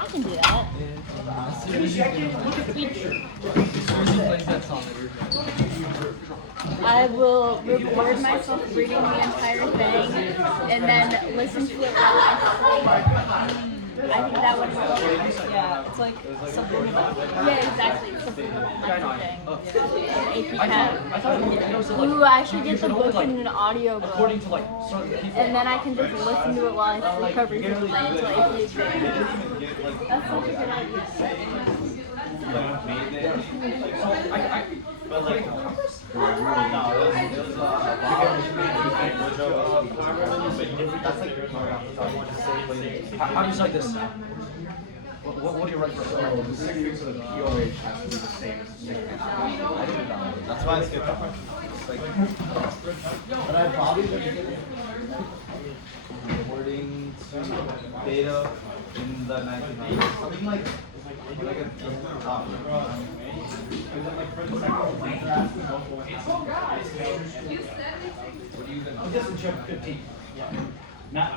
I can do that. As soon as he plays that song, I will record myself reading the entire thing and then listen to it while I sleep. I think that would help. yeah, it's like something about. Yeah, exactly. Something about messaging. AP I thought it was like. Ooh, I should get the book in an audio book. According to like certain people. And then I can just listen to it while I sleep every single day until AP is finished. That's such a good idea. How do you cite this? What do you write for? The sig figs of the pOH has to be the same as the sig figs. That's why I skipped that part. It's like, but I probably would get it. According to data in the 1980s, something like a top. This is chapter 15. Not,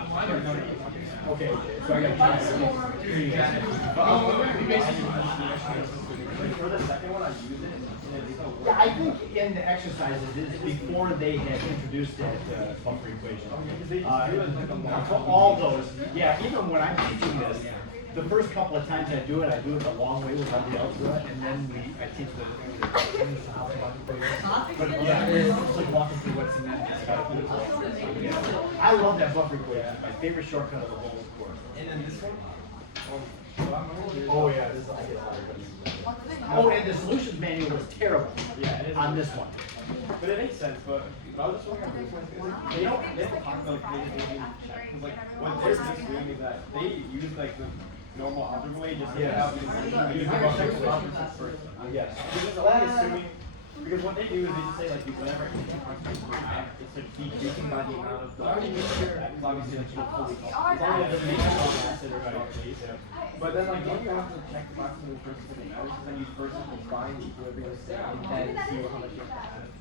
okay, so I got yeah, I think in the exercises, it's before they had introduced that buffer equation. For all those, yeah, even when I'm teaching this, the first couple of times I do it the long way with somebody else do it, and then I teach the but yeah, it's like walking through what's in that. I love that buffer equation. It's my favorite shortcut of the whole course. And then this one? Oh yeah, this I get tired. Oh, and the solutions manual was terrible. Yeah, it is. On this one. But it makes sense, but I was just wondering, they don't talk about like because like what they're just doing is that they use like the normal algebra way just to Yes. have use the buffer first. Yes. Because only assuming because what they do is they just say like whatever it's like decreasing by the amount of the because obviously that's not fully as long as it doesn't make it on acid or on base. But then like don't you have to check the box in the first thing that matters because then you first have to find the equilibrium state and then see how much you have to add.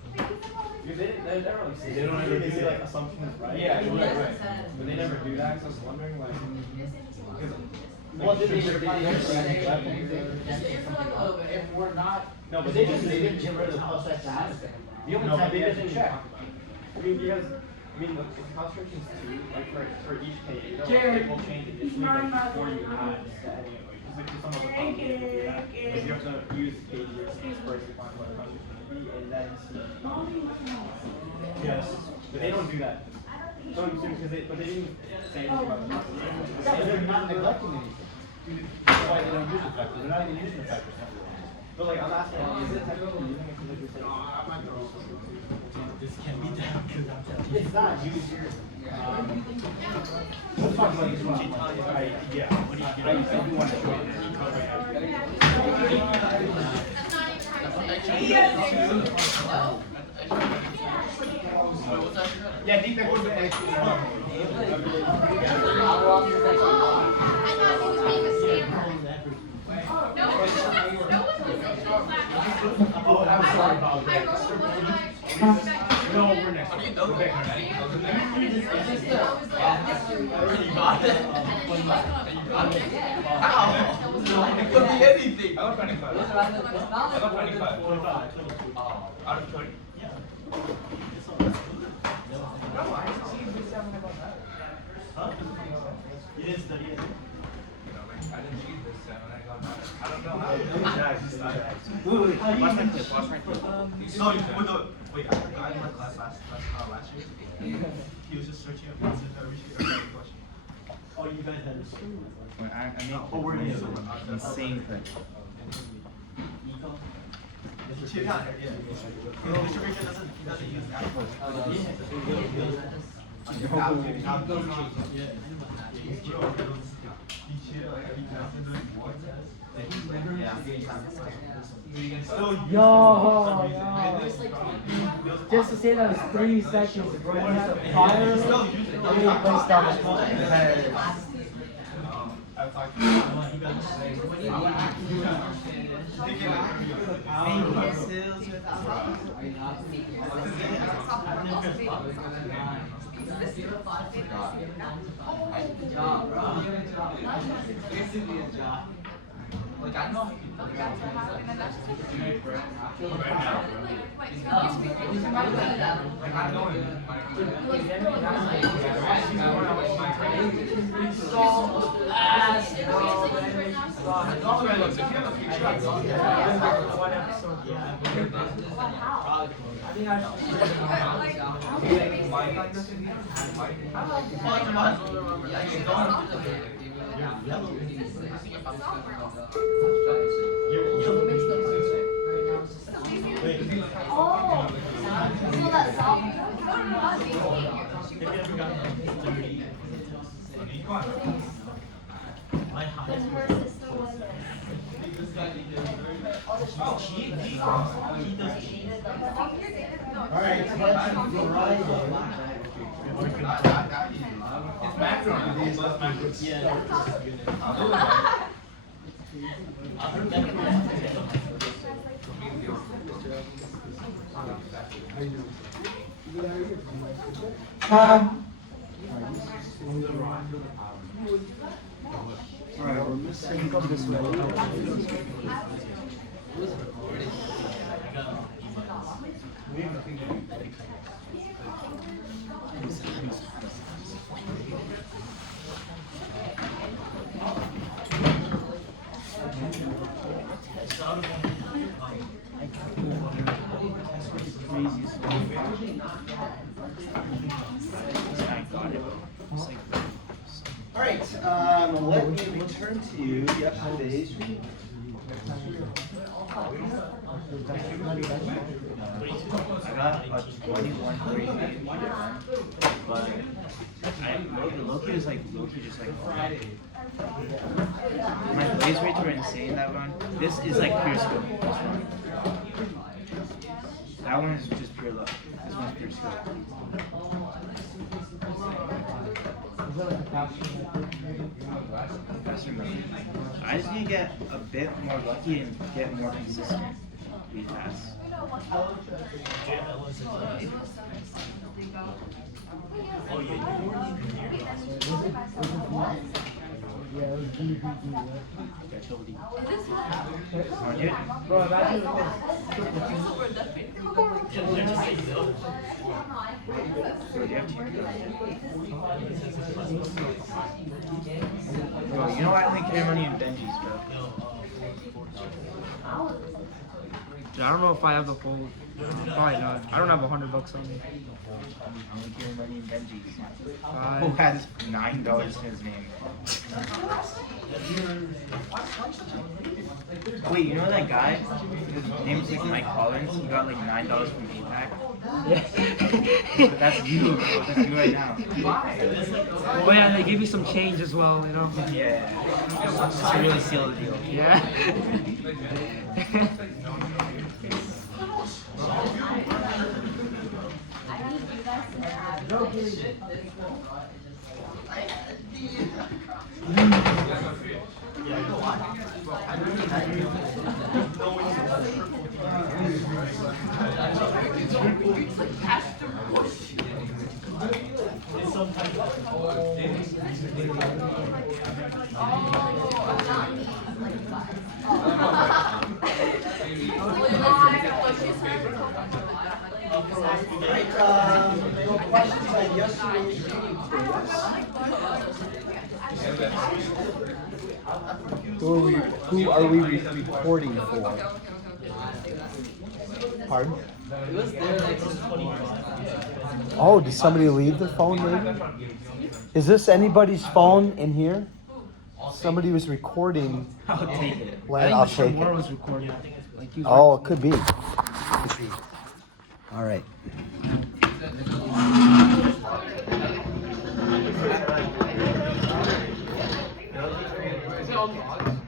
Because they don't really say They don't ever they do say that. like assumptions, right? Yeah, right. But they never do that, so I was wondering like because Well, did they If we're not, no, but they didn't get rid of the plus X and minus thing. The only time they didn't check. because look, if the concentration is 2, like for each page, it will change it instantly like, before you add the heading. Because like for some of the problems you do that, like, you have to use page space first to find what the concentration will be, and then see. Yes, but they don't do that. So I'm assuming because but they didn't say anything about the concentration. Yeah, but they're not neglecting anything. That's why they don't use the factor. They're not even using the factor. But like I'm asking, is it technically using it because you're saying This can be done because I'm telling you. It's not used here. Let's talk about this one. yeah. I do want to show you. Yeah, Deepak was the Oh, I'm sorry about that. No, we're next. How do you know that? You got it. How? It could be anything. I got 25. I got 25. Out of 30? Yeah. You didn't study it? I didn't cheat this time and I got mad. I don't know how. Wait, watch my clip, watch my clip. Wait, I had a guy in my class last year. He was just searching up answers to every question. Oh, you guys had this. When I made we're in insane clip. Yeah. Mr. Richard doesn't use that. Yo, just to say that was 3 seconds, bro. You have to fire it. Please stop it. Like I know. Alright, It's macro. Alright, we're missing this way. Alright, let me return to you yesterday's reading. I got a 21.38, but Loki was like, just like, my blaze rates were insane that one. This is like pure skill. This one. That one is just pure luck. This one's pure skill. Faster mode. I just need to get a bit more lucky and get more consistent. Be fast. Yeah, it was DVD. Bro, imagine. Bro, you know I only carry money in Benjis, bro. Dude, I don't know if I have the whole. Probably not. I don't have $100 on me. I only carry money in Benjis. Five. Who has $9 in his name? Wait, you know that guy? His name's like Mike Collins. He got like $9 from APAC. That's you, bro. That's you right now. Oh yeah, they gave me some change as well, you know. Yeah. Just to really seal the deal. Yeah. Who are we recording for? Pardon? Oh, did somebody leave their phone maybe? Is this anybody's phone in here? Somebody was recording. I'll take it. I'll take it. was recording. Like you. Oh, it could be. All right. Is it on?